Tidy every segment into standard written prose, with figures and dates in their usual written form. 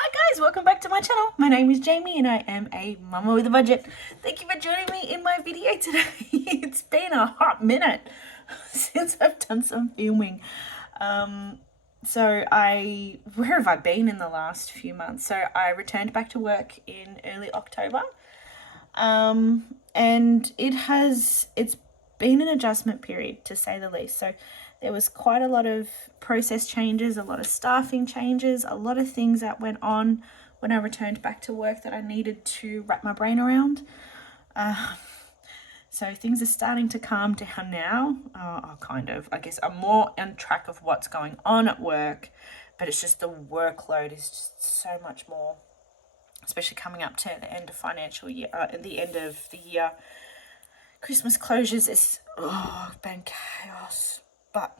Hi guys, welcome back to my channel. My name is Jayme and I am a mama with a budget. Thank you for joining me in my video today. It's been a hot minute since I've done some filming. Where have I been in the last few months? So I returned back to work in early October. And it's been an adjustment period, to say the least. So there was quite a lot of process changes, a lot of staffing changes, a lot of things that went on when I returned back to work that I needed to wrap my brain around. So things are starting to calm down now. I guess I'm more on track of what's going on at work, but it's just the workload is just so much more, especially coming up to the end of financial year, at the end of the year. Christmas closures is been chaos, but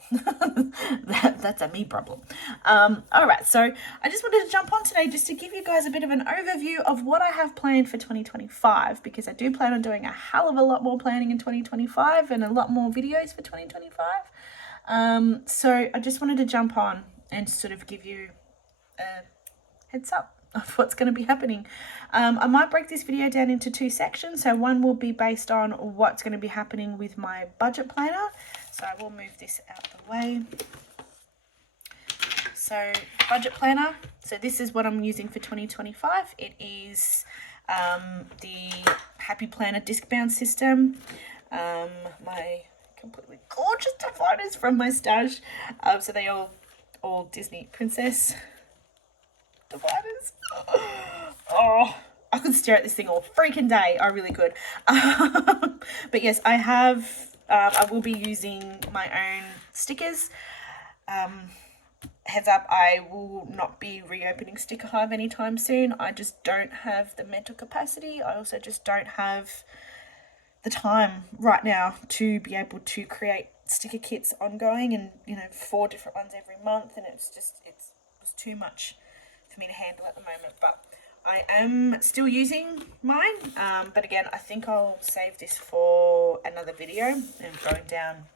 that's a me problem. All right, so I just wanted to jump on today just to give you guys a bit of an overview of what I have planned for 2025, because I do plan on doing a hell of a lot more planning in 2025 and a lot more videos for 2025. So I just wanted to jump on and sort of give you a heads up of what's going to be happening. I might break this video down into two sections. So one will be based on what's going to be happening with my budget planner. So I will move this out of the way. So budget planner. So this is what I'm using for 2025. It is the Happy Planner disc bound system. My completely gorgeous dividers from my stash. So they all Disney princess dividers. Oh, I could stare at this thing all freaking day. I really could. But yes, I will be using my own stickers. Heads up, I will not be reopening Sticker Hive anytime soon. I just don't have the mental capacity. I also just don't have the time right now to be able to create sticker kits ongoing and 4 different ones every month, and it was too much for me to handle at the moment. But I am still using mine, but again, I think I'll save this for another video and going down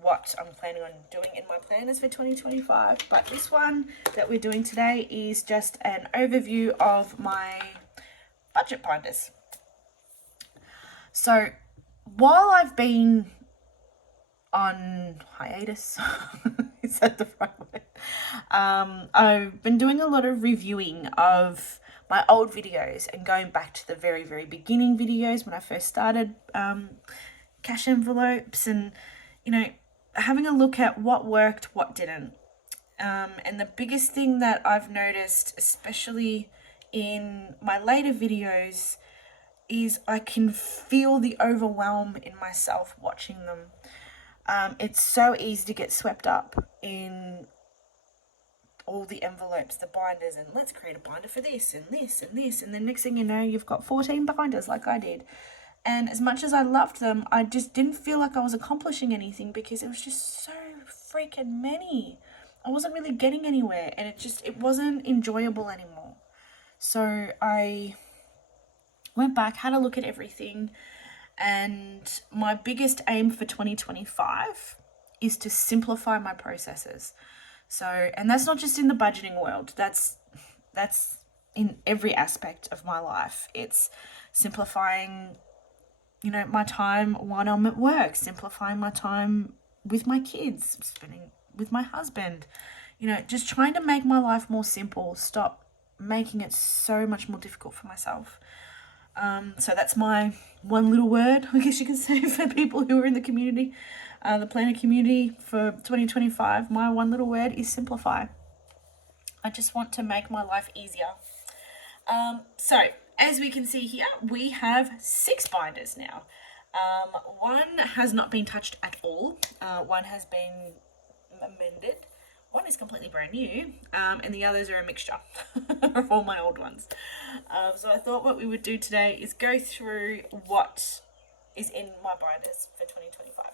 what I'm planning on doing in my planners for 2025. But this one that we're doing today is just an overview of my budget binders. So while I've been on hiatus, is that the right word? I've been doing a lot of reviewing of my old videos and going back to the very, very beginning videos when I first started cash envelopes, and having a look at what worked, what didn't. And the biggest thing that I've noticed, especially in my later videos, is I can feel the overwhelm in myself watching them. It's so easy to get swept up in all the envelopes, the binders, and let's create a binder for this and this and this, and then next thing you know, you've got 14 binders like I did. And as much as I loved them, I just didn't feel like I was accomplishing anything because it was just so freaking many. I wasn't really getting anywhere, and it wasn't enjoyable anymore. So I went back, had a look at everything, and my biggest aim for 2025 is to simplify my processes. So, and that's not just in the budgeting world, that's in every aspect of my life. It's simplifying, my time when I'm at work, simplifying my time with my kids, spending with my husband, just trying to make my life more simple, stop making it so much more difficult for myself. So that's my one little word, I guess you could say, for people who are in the community, the planner community for 2025. My one little word is simplify. I just want to make my life easier. So as we can see here, we have 6 binders now. One has not been touched at all. One has been amended. One is completely brand new, and the others are a mixture of all my old ones. So I thought what we would do today is go through what is in my binders for 2025.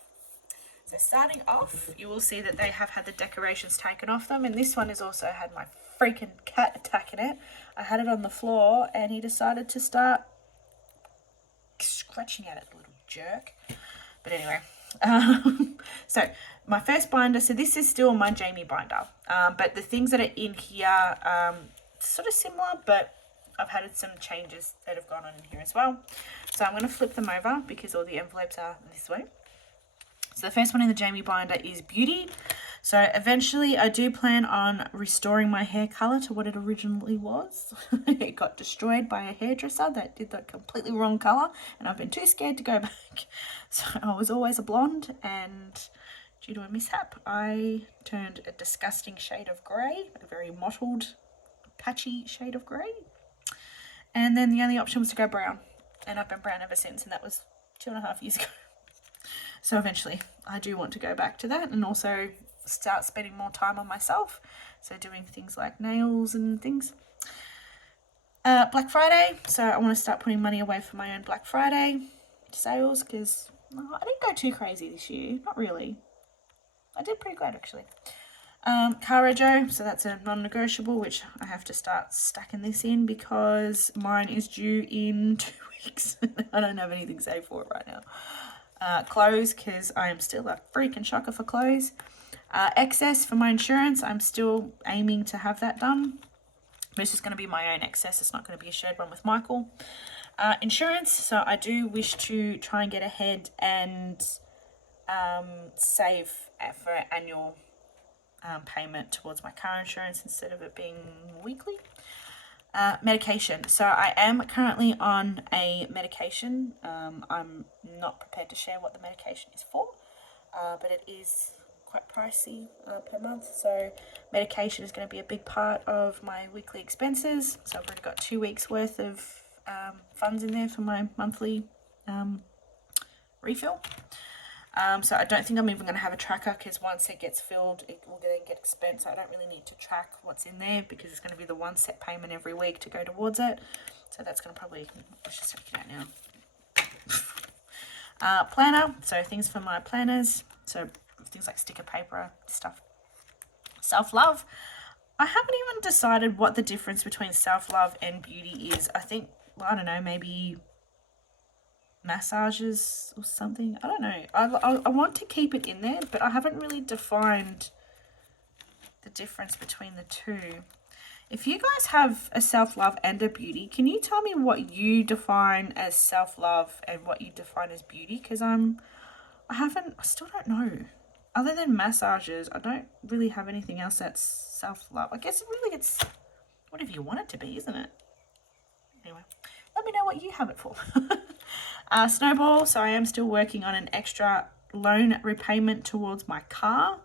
So starting off, you will see that they have had the decorations taken off them, and this one has also had my freaking cat attacking it. I had it on the floor, and he decided to start scratching at it, little jerk. But anyway, so my first binder, so this is still my Jayme binder, but the things that are in here, sort of similar, but I've had some changes that have gone on in here as well. So I'm going to flip them over because all the envelopes are this way. So the first one in the Jayme binder is Beauty. So eventually I do plan on restoring my hair colour to what it originally was. It got destroyed by a hairdresser that did the completely wrong colour, and I've been too scared to go back. So I was always a blonde, and due to a mishap I turned a disgusting shade of grey, a very mottled, patchy shade of grey. And then the only option was to go brown, and I've been brown ever since, and that was 2.5 years ago. So eventually I do want to go back to that and also start spending more time on myself. So doing things like nails and things. Black Friday. So I want to start putting money away for my own Black Friday sales because I didn't go too crazy this year. Not really. I did pretty good actually. Car rego. So that's a non-negotiable, which I have to start stacking this in because mine is due in 2 weeks. I don't have anything saved for it right now. Clothes, because I am still a freaking shocker for clothes. Excess for my insurance, I'm still aiming to have that done. But it's just going to be my own excess. It's not going to be a shared one with Michael. Insurance, so I do wish to try and get ahead and save for annual payment towards my car insurance instead of it being weekly. Medication. So I am currently on a medication. I'm not prepared to share what the medication is for, but it is quite pricey per month. So medication is going to be a big part of my weekly expenses. So I've already got 2 weeks worth of funds in there for my monthly refill. So I don't think I'm even going to have a tracker because once it gets filled, it will then get expensed. So I don't really need to track what's in there because it's going to be the one set payment every week to go towards it. So that's going to probably, let's just take it out now. Planner, so things for my planners. So things like sticker paper, stuff. Self-love. I haven't even decided what the difference between self-love and beauty is. I think, well, I don't know, maybe massages or something. I don't know. I want to keep it in there, but I haven't really defined the difference between the two. If you guys have a self-love and a beauty, can you tell me what you define as self-love and what you define as beauty? Because I still don't know. Other than massages, I don't really have anything else that's self-love. I guess it's whatever you want it to be, isn't it? Anyway, let me know what you have it for. Snowball, so I am still working on an extra loan repayment towards my car.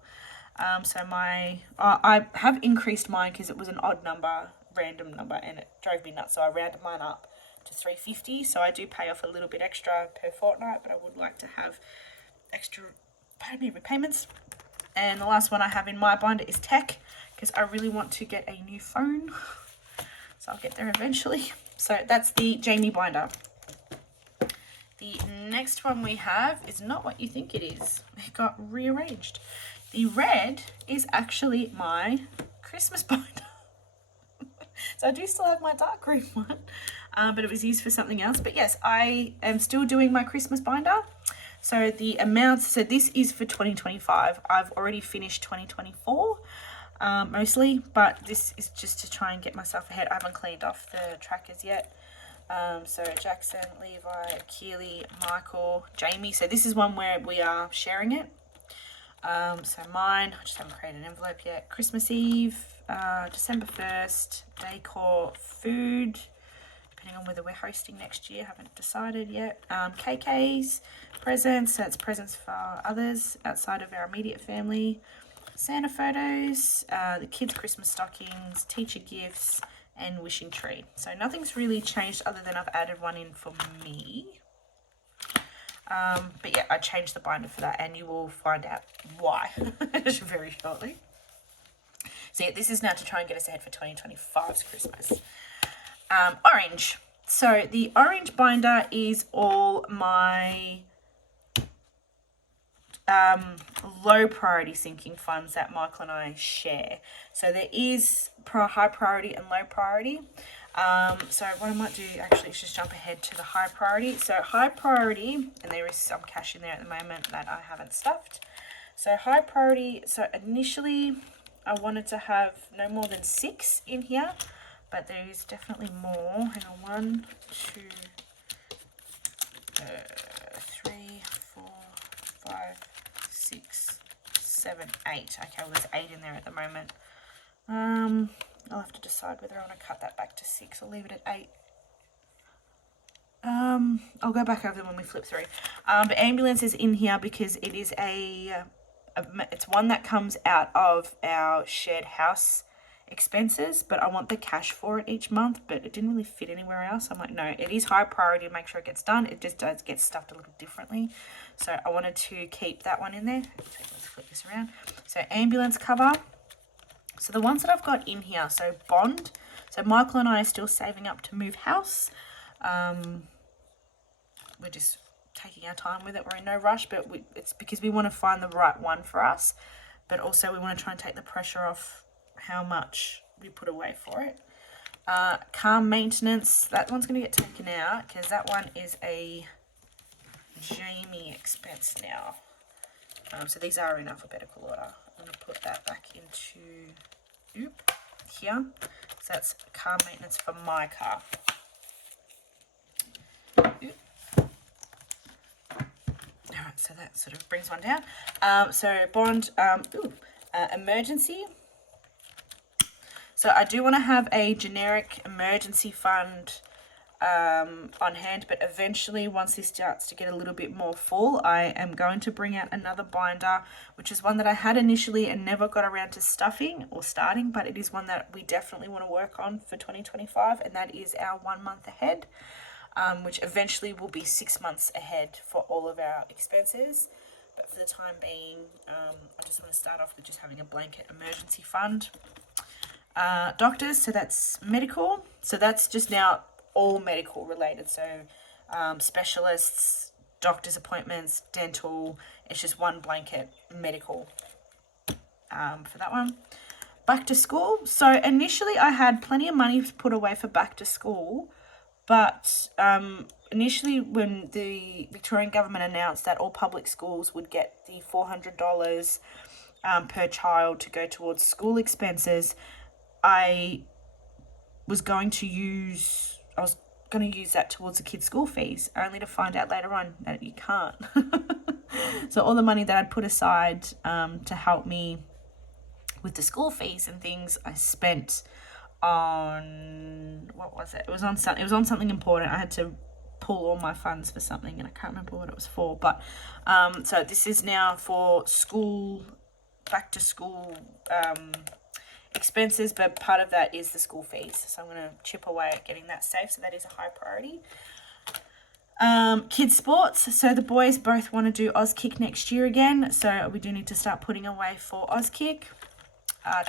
So I have increased mine because it was an odd number, random number, and it drove me nuts. So I rounded mine up to $350. So I do pay off a little bit extra per fortnight, but I would like to have extra repayments. And the last one I have in my binder is tech because I really want to get a new phone. So I'll get there eventually. So that's the Jayme binder. The next one we have is not what you think it is. It got rearranged. The red is actually my Christmas binder. So I do still have my dark green one, but it was used for something else. But yes, I am still doing my Christmas binder. So the amounts, so this is for 2025. I've already finished 2024 mostly, but this is just to try and get myself ahead. I haven't cleaned off the trackers yet. So Jackson, Levi, Keely, Michael, Jayme. So this is one where we are sharing it. So mine, I just haven't created an envelope yet. Christmas Eve, December 1st, decor, food, depending on whether we're hosting next year, haven't decided yet. KKs, presents, so it's presents for others outside of our immediate family. Santa photos, the kids' Christmas stockings, teacher gifts, and wishing tree. So nothing's really changed other than I've added one in for me. But yeah, I changed the binder for that and you will find out why very shortly. So yeah, this is now to try and get us ahead for 2025's Christmas. Orange. So the orange binder is all my low priority sinking funds that Michael and I share. So there is high priority and low priority. So what I might do actually is just jump ahead to the high priority. So high priority, and there is some cash in there at the moment that I haven't stuffed. So high priority, so initially I wanted to have no more than 6 in here, but there is definitely more. Hang on, 1, 2, 3, 4, 5, 6, 7, 8. Okay, well there's 8 in there at the moment. I'll have to decide whether I want to cut that back to 6 or leave it at 8. I'll go back over them when we flip through. But ambulance is in here because it is it's one that comes out of our shared house expenses, but I want the cash for it each month, but it didn't really fit anywhere else. I'm like, no, it is high priority to make sure it gets done. It just does get stuffed a little differently. So I wanted to keep that one in there. Let's flip this around. So ambulance cover. So the ones that I've got in here, so bond. So Michael and I are still saving up to move house. We're just taking our time with it. We're in no rush, but it's because we want to find the right one for us, but also we want to try and take the pressure off how much we put away for it. Car maintenance, that one's going to get taken out because that one is a Jayme expense now. So these are in alphabetical order. I'm going to put that back into here. So that's car maintenance for my car. Alright, so that sort of brings one down. So bond, emergency. So I do want to have a generic emergency fund on hand, but eventually once this starts to get a little bit more full, I am going to bring out another binder, which is one that I had initially and never got around to stuffing or starting, but it is one that we definitely want to work on for 2025, and that is our 1 month ahead. Which eventually will be 6 months ahead for all of our expenses. But for the time being, I just want to start off with just having a blanket emergency fund. Doctors, so that's medical. So that's just now all medical related. So specialists, doctor's appointments, dental. It's just one blanket medical for that one. Back to school. So initially I had plenty of money put away for back to school. But initially when the Victorian government announced that all public schools would get the $400 per child to go towards school expenses, I was going to use that towards the kids' school fees, only to find out later on that you can't. So all the money that I'd put aside to help me with the school fees and things, I spent on, what was it? It was on something important. I had to pull all my funds for something and I can't remember what it was for, but so this is now for school, back to school expenses, but part of that is the school fees, so I'm going to chip away at getting that safe, so that is a high priority. Kids sports, so the boys both want to do Auskick next year again, so we do need to start putting away for Auskick.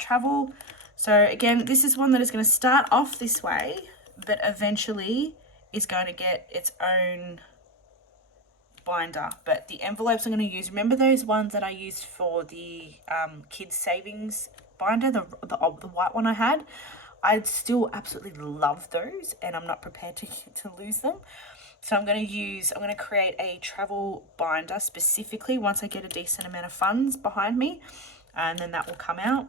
Travel. So again, this is one that is going to start off this way, but eventually is going to get its own binder. But the envelopes I'm going to use, remember those ones that I used for the kids savings binder, the white one I had? I'd still absolutely love those, and I'm not prepared to lose them. So I'm going to create a travel binder specifically once I get a decent amount of funds behind me, and then that will come out.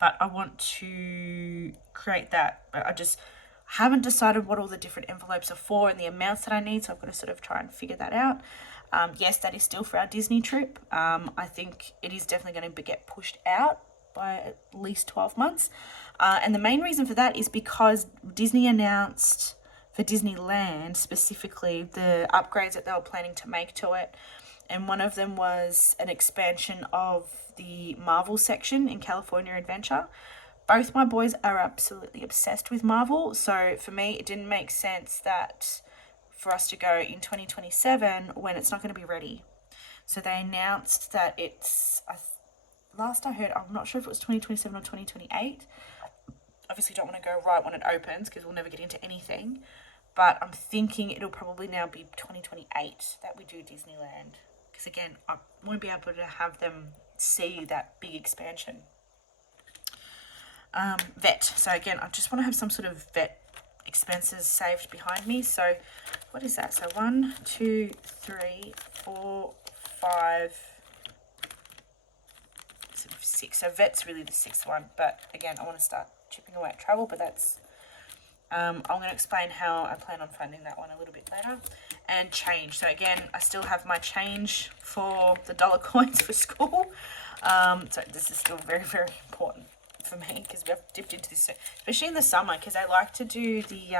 But I want to create that. But I just haven't decided what all the different envelopes are for and the amounts that I need, so I've got to sort of try and figure that out. Yes, that is still for our Disney trip. I think it is definitely going to get pushed out by at least 12 months. And the main reason for that is because Disney announced for Disneyland specifically the upgrades that they were planning to make to it. And one of them was an expansion of the Marvel section in California Adventure. Both my boys are absolutely obsessed with Marvel, so for me it didn't make sense that for us to go in 2027 when it's not going to be ready. So they announced that it's, last I heard, I'm not sure if it was 2027 or 2028. Obviously don't want to go right when it opens because we'll never get into anything, but I'm thinking it'll probably now be 2028 that we do Disneyland. Because again, I won't be able to have them see that big expansion. Vet. So again, I just want to have some sort of vet expenses saved behind me. So what is that? So 1, 2, 3, 4, 5, 6. So vet's really the 6th one. But again, I want to start chipping away at travel, but that's, I'm going to explain how I plan on funding that one a little bit later. And change. So again, I still have my change for the dollar coins for school. So this is still very, very important for me because we've dipped into this, especially in the summer, because I like to do the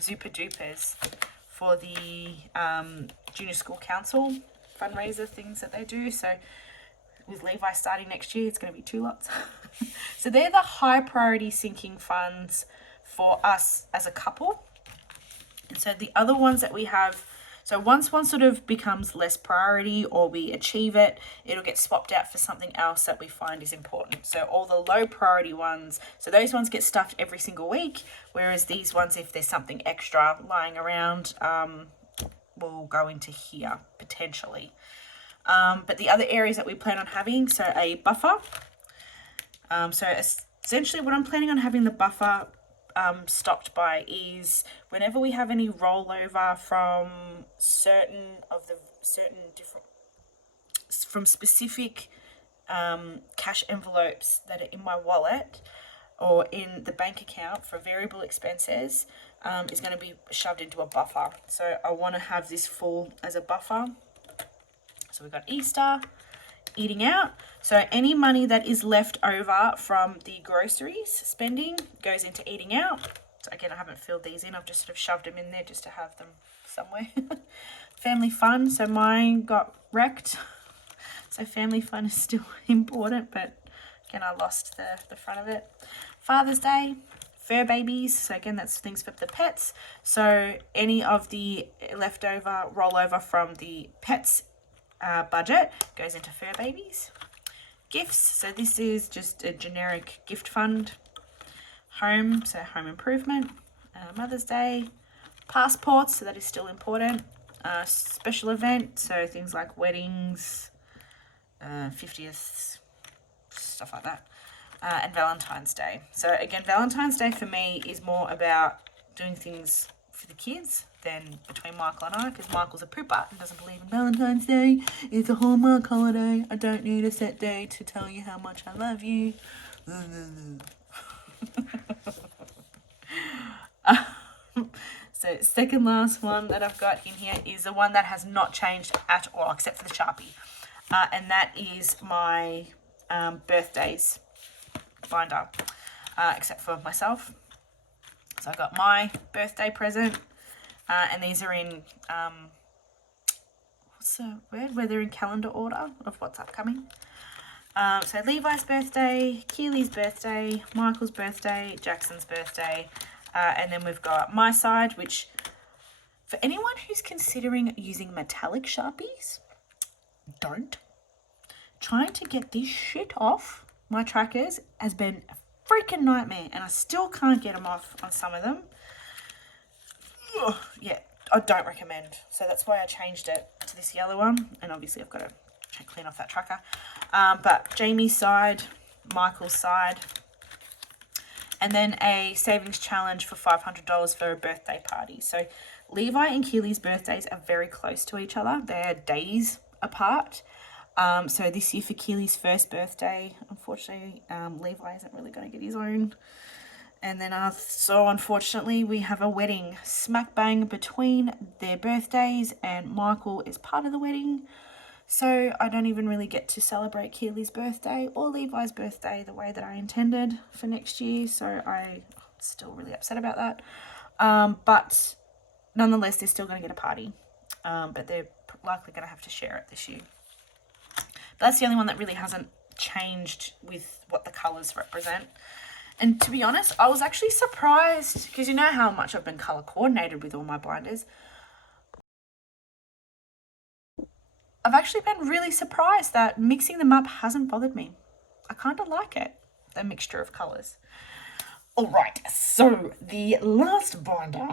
Zupa Dupas for the Junior School Council fundraiser things that they do. So with Levi starting next year, it's going to be 2 lots. So they're the high priority sinking funds for us as a couple. And so the other ones that we have, so once one sort of becomes less priority or we achieve it, it'll get swapped out for something else that we find is important. So all the low priority ones, so those ones get stuffed every single week, whereas these ones, if there's something extra lying around, will go into here potentially. But the other areas that we plan on having, so a buffer. So essentially what I'm planning on having the buffer stopped by is whenever we have any rollover from from specific cash envelopes that are in my wallet or in the bank account for variable expenses, is going to be shoved into a buffer. So I want to have this full as a buffer. So we've got Easter, eating out. So any money that is left over from the groceries spending goes into eating out. So again, I haven't filled these in. I've just sort of shoved them in there just to have them somewhere. Family fun. So mine got wrecked. So family fun is still important, but again, I lost the front of it. Father's Day, fur babies. So again, that's things for the pets. So any of the leftover rollover from the pets budget goes into fur babies. Gifts, so this is just a generic gift fund. Home, so home improvement. Mother's Day. Passports, so that is still important. Special event, so things like weddings, 50th, stuff like that. And Valentine's Day. So again, Valentine's Day for me is more about doing things for the kids than between Michael and I, because Michael's a pooper and doesn't believe in Valentine's Day. It's a Hallmark holiday. I don't need a set day to tell you how much I love you. So second last one that I've got in here is the one that has not changed at all except for the Sharpie. And that is my birthdays binder, except for myself. So I got my birthday present, and these are in, what's the word? Where they're in calendar order of what's upcoming. So Levi's birthday, Keely's birthday, Michael's birthday, Jackson's birthday, and then we've got my side, which for anyone who's considering using metallic Sharpies, don't. Trying to get this shit off my trackers has been a freaking nightmare, and I still can't get them off on some of them. Ugh, yeah, I don't recommend. So that's why I changed it to this yellow one, and obviously I've got to clean off that tracker. But Jayme's side, Michael's side, and then a savings challenge for $500 for a birthday party. So Levi and Keely's birthdays are very close to each other. They're days apart. So this year for Keely's first birthday, unfortunately, Levi isn't really going to get his own. And then so unfortunately we have a wedding smack bang between their birthdays, and Michael is part of the wedding. So I don't even really get to celebrate Keely's birthday or Levi's birthday the way that I intended for next year. So I'm still really upset about that. But nonetheless, they're still going to get a party. But they're likely going to have to share it this year. But that's the only one that really hasn't changed with what the colours represent. And to be honest, I was actually surprised, because you know how much I've been colour coordinated with all my binders. I've actually been really surprised that mixing them up hasn't bothered me. I kind of like it, the mixture of colours. All right, so the last binder.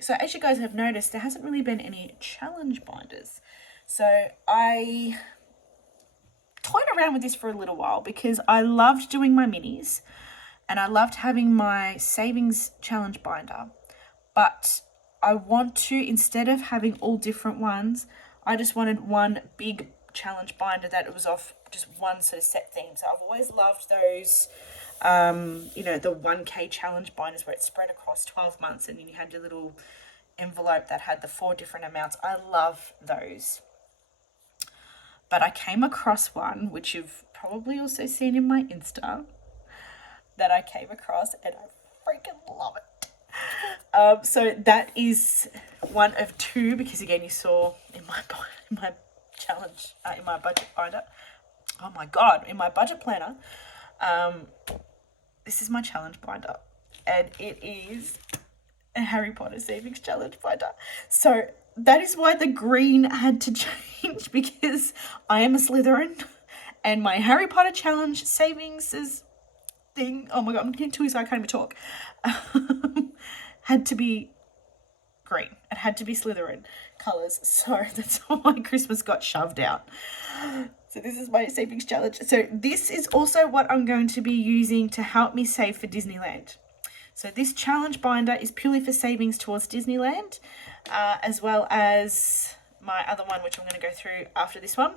So as you guys have noticed, there hasn't really been any challenge binders. So I toyed around with this for a little while because I loved doing my minis and I loved having my savings challenge binder. But I want to, instead of having all different ones, I just wanted one big challenge binder that was off just one sort of set theme. So I've always loved those You know, the 1K challenge binders where it's spread across 12 months and then you had your little envelope that had the 4 different amounts. I love those. But I came across one, which you've probably also seen in my Insta, that I came across and I freaking love it. So that is one of 2, because again, you saw in my challenge, in my budget binder. Oh my God, in my budget planner. This is my challenge binder, and it is a Harry Potter savings challenge binder. So that is why the green had to change, because I am a Slytherin and my Harry Potter challenge savings is thing, oh my God, I'm getting too excited, I can't even talk, had to be green. It had to be Slytherin colours. So that's why Christmas got shoved out. So this is my savings challenge. So this is also what I'm going to be using to help me save for Disneyland. So this challenge binder is purely for savings towards Disneyland, as well as my other one, which I'm going to go through after this one.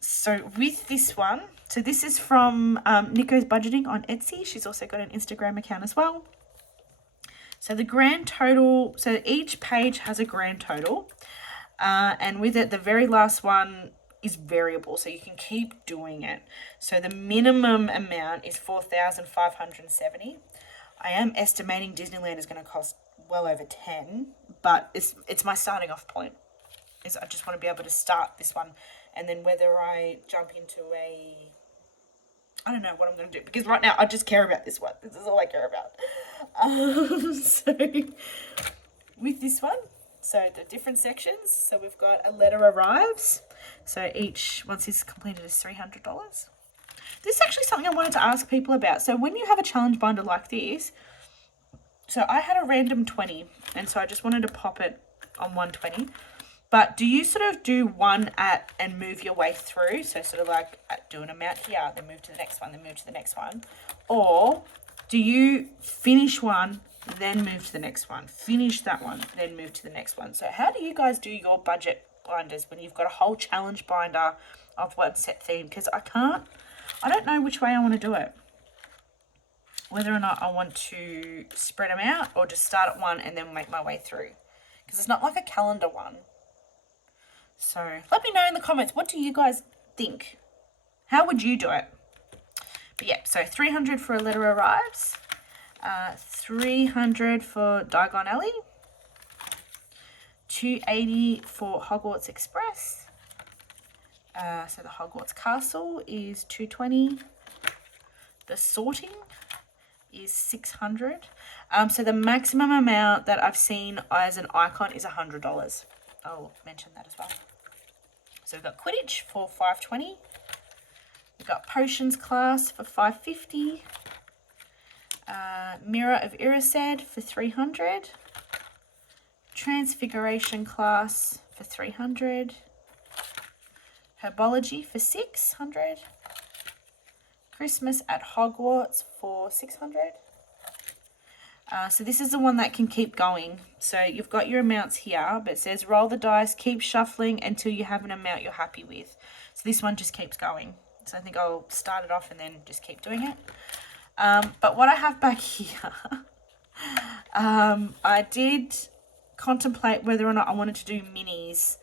So with this one, so this is from Nico's Budgeting on Etsy. She's also got an Instagram account as well. So the grand total, so each page has a grand total, and with it, the very last one is variable, so you can keep doing it. So the minimum amount is $4,570. I am estimating Disneyland is going to cost well over 10, but it's my starting off point. I just want to be able to start this one, and then whether I jump into I don't know what I'm going to do, because right now I just care about this one. This is all I care about. So with this one, so the different sections, so we've got a letter arrives. So once it's completed, is $300. This is actually something I wanted to ask people about. So when you have a challenge binder like this, so I had a random 20, and so I just wanted to pop it on 120. But do you sort of do one and move your way through? So sort of like do an amount here, then move to the next one, then move to the next one. Or do you finish one, then move to the next one? Finish that one, then move to the next one. So how do you guys do your budget binders when you've got a whole challenge binder of one set theme? Because I don't know which way I want to do it. Whether or not I want to spread them out or just start at one and then make my way through. Because it's not like a calendar one. So let me know in the comments, what do you guys think? How would you do it? But yeah, so $300 for a letter arrives, $300 for Diagon Alley, $280 for Hogwarts Express. So the Hogwarts Castle is $220. The sorting is $600. So the maximum amount that I've seen as an icon is $100. I'll mention that as well. So we've got Quidditch for $520. We've got Potions class for $550. Mirror of Erised for $300. Transfiguration class for $300. Herbology for $600. Christmas at Hogwarts for $600. So this is the one that can keep going. So you've got your amounts here, but it says roll the dice, keep shuffling until you have an amount you're happy with. So this one just keeps going. So I think I'll start it off and then just keep doing it. But what I have back here, I did contemplate whether or not I wanted to do minis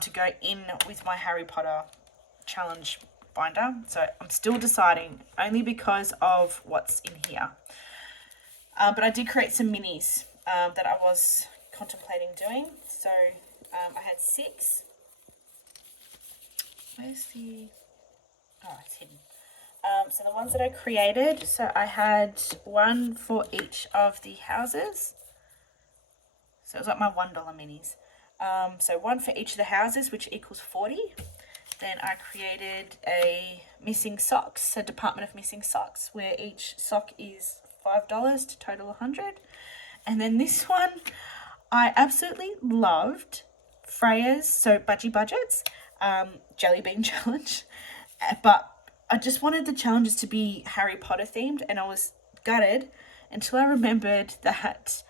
to go in with my Harry Potter challenge binder. So I'm still deciding, only because of what's in here. But I did create some minis that I was contemplating doing. So I had 6. Where's the... Oh, it's hidden. So the ones that I created, so I had one for each of the houses. So it was like my $1 minis. So one for each of the houses, which equals 40. Then I created a missing socks, a department of missing socks, where each sock is $5 to total $100. And then this one, I absolutely loved Freya's, so Budgie Budgets, Jelly Bean Challenge. But I just wanted the challenges to be Harry Potter themed, and I was gutted until I remembered that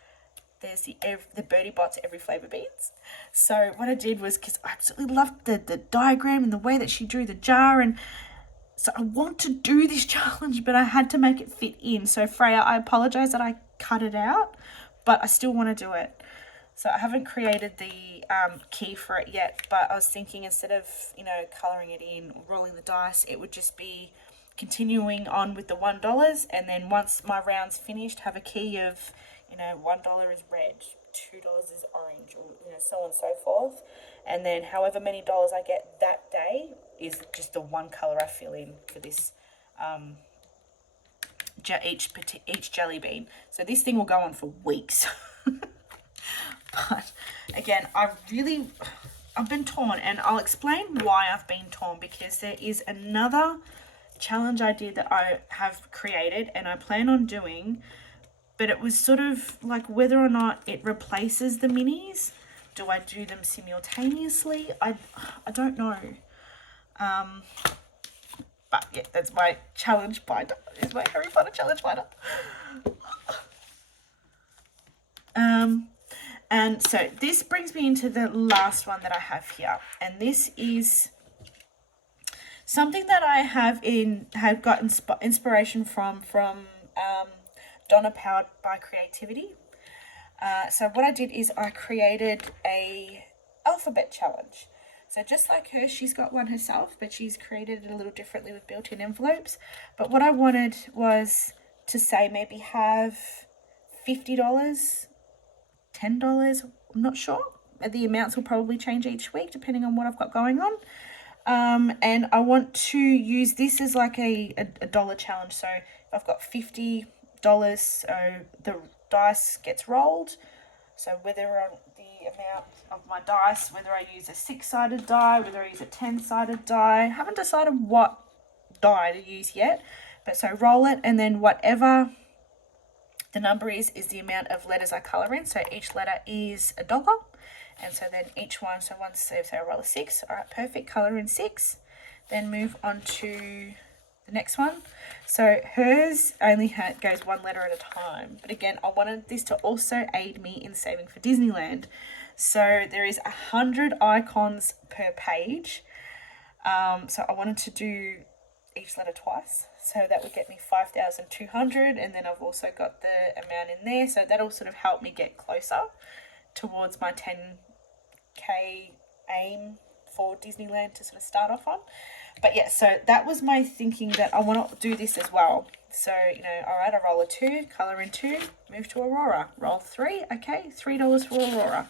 there's the Birdie Bots every flavour beans. So what I did was, because I absolutely loved the diagram and the way that she drew the jar, and So I want to do this challenge, but I had to make it fit in. So Freya, I apologize that I cut it out, but I still want to do it. So I haven't created the key for it yet, but I was thinking instead of, you know, colouring it in, rolling the dice, it would just be continuing on with the $1, and then once my round's finished, have a key of, you know, $1 is red, $2 is orange, or, you know, so on and so forth. And then however many dollars I get that day is just the one colour I fill in for this each jelly bean. So this thing will go on for weeks. But again, I've been torn, and I'll explain why I've been torn, because there is another challenge idea that I have created and I plan on doing, but it was sort of like whether or not it replaces the minis. Do I do them simultaneously? I don't know. But yeah, that's my challenge binder. It's my Harry Potter challenge binder. And so this brings me into the last one that I have here, and this is something that I have got inspiration from Donna Powered by Creativity. So what I did is I created a alphabet challenge. So just like her, she's got one herself, but she's created it a little differently with built-in envelopes. But what I wanted was to say maybe have $50, $10, I'm not sure. The amounts will probably change each week depending on what I've got going on. And I want to use this as like a dollar challenge. So if I've got $50, so the dice gets rolled. So whether on the amount of my dice, whether I use a 6-sided die, whether I use a 10-sided die, I haven't decided what die to use yet. But so roll it, and then whatever the number is the amount of letters I colour in. So each letter is $1. And so then each one, so once, say I roll a 6, all right, perfect, colour in 6. Then move on to the next one. So hers only goes one letter at a time. But again, I wanted this to also aid me in saving for Disneyland. So there is 100 icons per page. So I wanted to do each letter twice. So that would get me 5,200. And then I've also got the amount in there. So that'll sort of help me get closer towards my 10K aim for Disneyland to sort of start off on. But yeah, so that was my thinking, that I want to do this as well. So, you know, all right, I roll a 2, colour in 2, move to Aurora. Roll 3, okay, $3 for Aurora.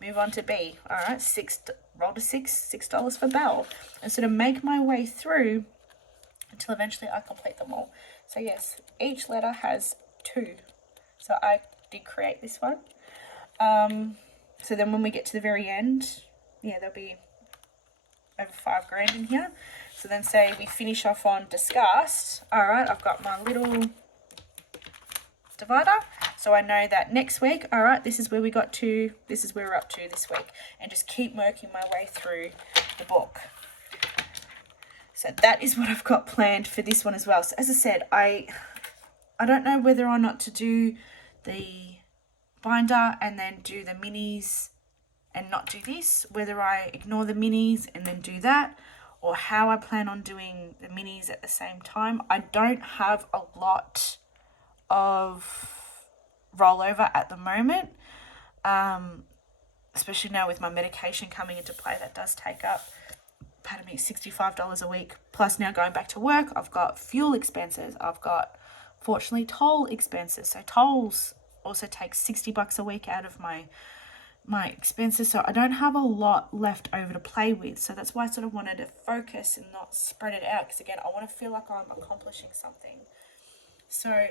Move on to B. All right, roll to 6, $6 for Belle. And sort of make my way through until eventually I complete them all. So yes, each letter has 2. So I did create this one. So then when we get to the very end, yeah, there'll be over $5,000 in here. So then say we finish off on disgust. All right, I've got my little divider. So I know that next week, all right, this is where we got to, this is where we're up to this week. And just keep working my way through the book. So that is what I've got planned for this one as well. So as I said, I don't know whether or not to do the binder and then do the minis and not do this, whether I ignore the minis and then do that, or how I plan on doing the minis at the same time. I don't have a lot of rollover at the moment, especially now with my medication coming into play. That does take up, pardon me, $65 a week. Plus now going back to work, I've got fuel expenses. I've got, fortunately, toll expenses. So tolls also take $60 a week out of my expenses. So I don't have a lot left over to play with. So that's why I sort of wanted to focus and not spread it out. Because again, I want to feel like I'm accomplishing something. So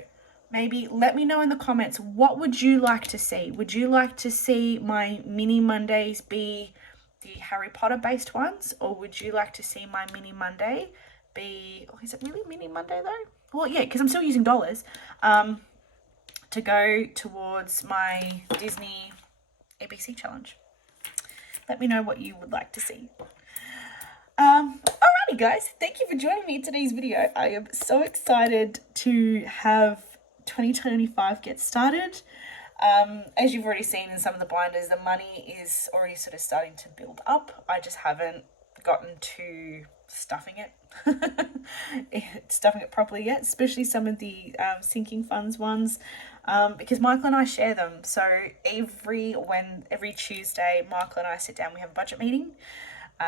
maybe let me know in the comments, what would you like to see? Would you like to see my mini Mondays be the Harry Potter based ones? Or would you like to see my mini Monday be, oh, is it really mini Monday though? Well, yeah, because I'm still using dollars to go towards my Disney ABC challenge. Let me know what you would like to see. Alrighty guys, thank you for joining me in today's video. I am so excited to have 2025 get started. As you've already seen in some of the binders, the money is already sort of starting to build up. I just haven't gotten to stuffing it. Stuffing it properly yet, especially some of the sinking funds ones, because Michael and I share them. So every Tuesday, Michael and I sit down, we have a budget meeting.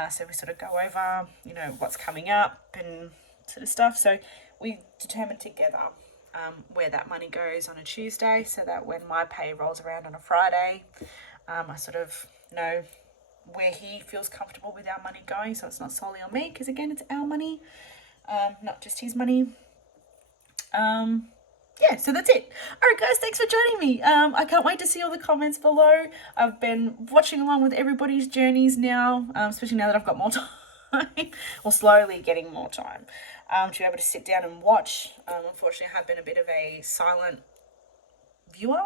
So we sort of go over, what's coming up and sort of stuff. So we determine together where that money goes on a Tuesday, so that when my pay rolls around on a Friday, I sort of know where he feels comfortable with our money going, so it's not solely on me, because again, it's our money, not just his money. Yeah, so that's it. All right, guys, thanks for joining me. I can't wait to see all the comments below. I've been watching along with everybody's journeys now, especially now that I've got more time, or slowly getting more time, to be able to sit down and watch. Unfortunately, I have been a bit of a silent viewer,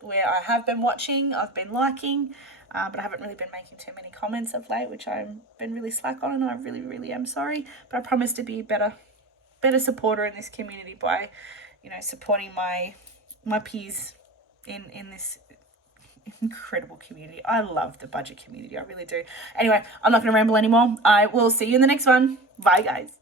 where I have been watching, I've been liking, but I haven't really been making too many comments of late, which I've been really slack on, and I really, really am sorry. But I promise to be a better supporter in this community by, supporting my peers in this incredible community. I love the budget community, I really do. Anyway, I'm not going to ramble anymore. I will see you in the next one. Bye, guys.